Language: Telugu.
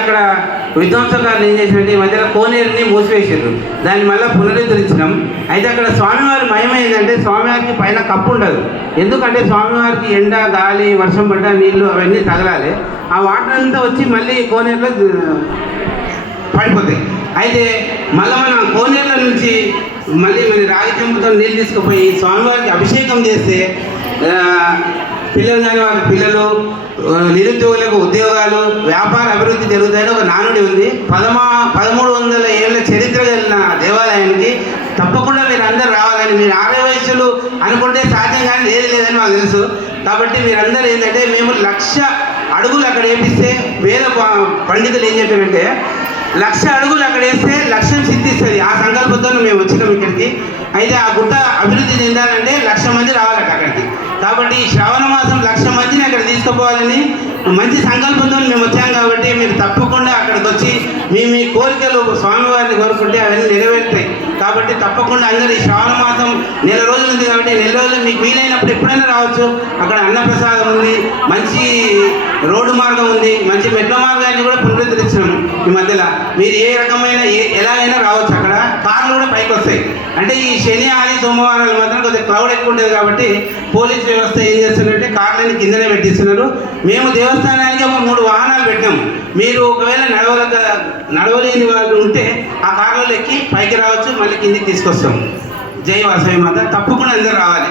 అక్కడ విధ్వంసకారులు ఏం చేసినట్టు ఈ మధ్యలో కోనేరుని మూసివేసారు, దాన్ని మళ్ళీ పునరుద్ధరించినాం. అయితే అక్కడ స్వామివారి మహిమ ఏంటంటే స్వామివారికి పైన కప్పు ఉండదు. ఎందుకంటే స్వామివారికి ఎండ, గాలి, వర్షం పడ్డ నీళ్ళు అవన్నీ తగలాలి. ఆ వాటర్ అంతా వచ్చి మళ్ళీ కోనేరులో పడిపోతాయి. అయితే మళ్ళీ మనం కోనేరుల నుంచి మళ్ళీ రాగి చెంబుతో నీళ్ళు తీసుకుపోయి స్వామివారికి అభిషేకం చేస్తే పిల్లలు కాని వాళ్ళ పిల్లలు, నిరుద్యోగులకు ఉద్యోగాలు, వ్యాపార అభివృద్ధి జరుగుతాయని ఒక నానుడి ఉంది. 1300 ఏళ్ళ చరిత్ర కలిగిన దేవాలయానికి తప్పకుండా మీరు అందరూ రావాలని, మీరు 60 వయసులు అనుకుంటే సాధ్యం కానీ లేదని మాకు తెలుసు. కాబట్టి మీరందరూ ఏంటంటే మేము 1,00,000 అడుగులు అక్కడ వేపిస్తే, వేద పండితులు ఏం చెప్పారంటే 1,00,000 అడుగులు అక్కడ వేస్తే లక్ష్యం సిద్ధిస్తుంది. ఆ సంకల్పంతో మేము వచ్చినాం ఇక్కడికి. అయితే ఆ గుట్ట అభివృద్ధి చెందాలంటే 1,00,000 మంది రావాలట అక్కడికి. కాబట్టి ఈ శ్రావణ మాసం 1,00,000 మందిని అక్కడ తీసుకుపోవాలని మంచి సంకల్పంతో మేము వచ్చాం. కాబట్టి మీరు తప్పకుండా అక్కడికి వచ్చి మీ కోరికలు స్వామివారిని కోరుకుంటే అవన్నీ నెరవేరుతాయి. కాబట్టి తప్పకుండా అందరూ ఈ శ్రావణ మాసం నెల రోజులు ఉంది కాబట్టి నెల రోజులు మీకు వీలైనప్పుడు ఎప్పుడైనా రావచ్చు. అక్కడ అన్నప్రసాదం ఉంది, మంచి రోడ్డు మార్గం ఉంది, మంచి మెట్ల మార్గాన్ని కూడా పునరుద్ధరించాము ఈ మధ్యలో. మీరు ఏ రకమైన ఎలాగైనా రావచ్చు. అక్కడ కార్లు కూడా పైకి వస్తాయి. అంటే ఈ శని, ఆది, సోమవారాలు మాత్రం కొద్దిగా క్రౌడ్ ఎక్కువ ఉంటుంది కాబట్టి పోలీస్ వ్యవస్థ ఏం చేస్తున్నారంటే కార్లని కిందనే పెట్టిస్తున్నారు. మేము దేవస్థానానికి ఒక 3 వాహనాలు పెట్టాం. మీరు ఒకవేళ నడవలేని వాళ్ళు ఉంటే ఆ కార్లలో ఎక్కి పైకి రావచ్చు, మళ్ళీ కిందికి తీసుకొస్తాం. జై వాసవి మాత. తప్పకుండా అందరూ రావాలి.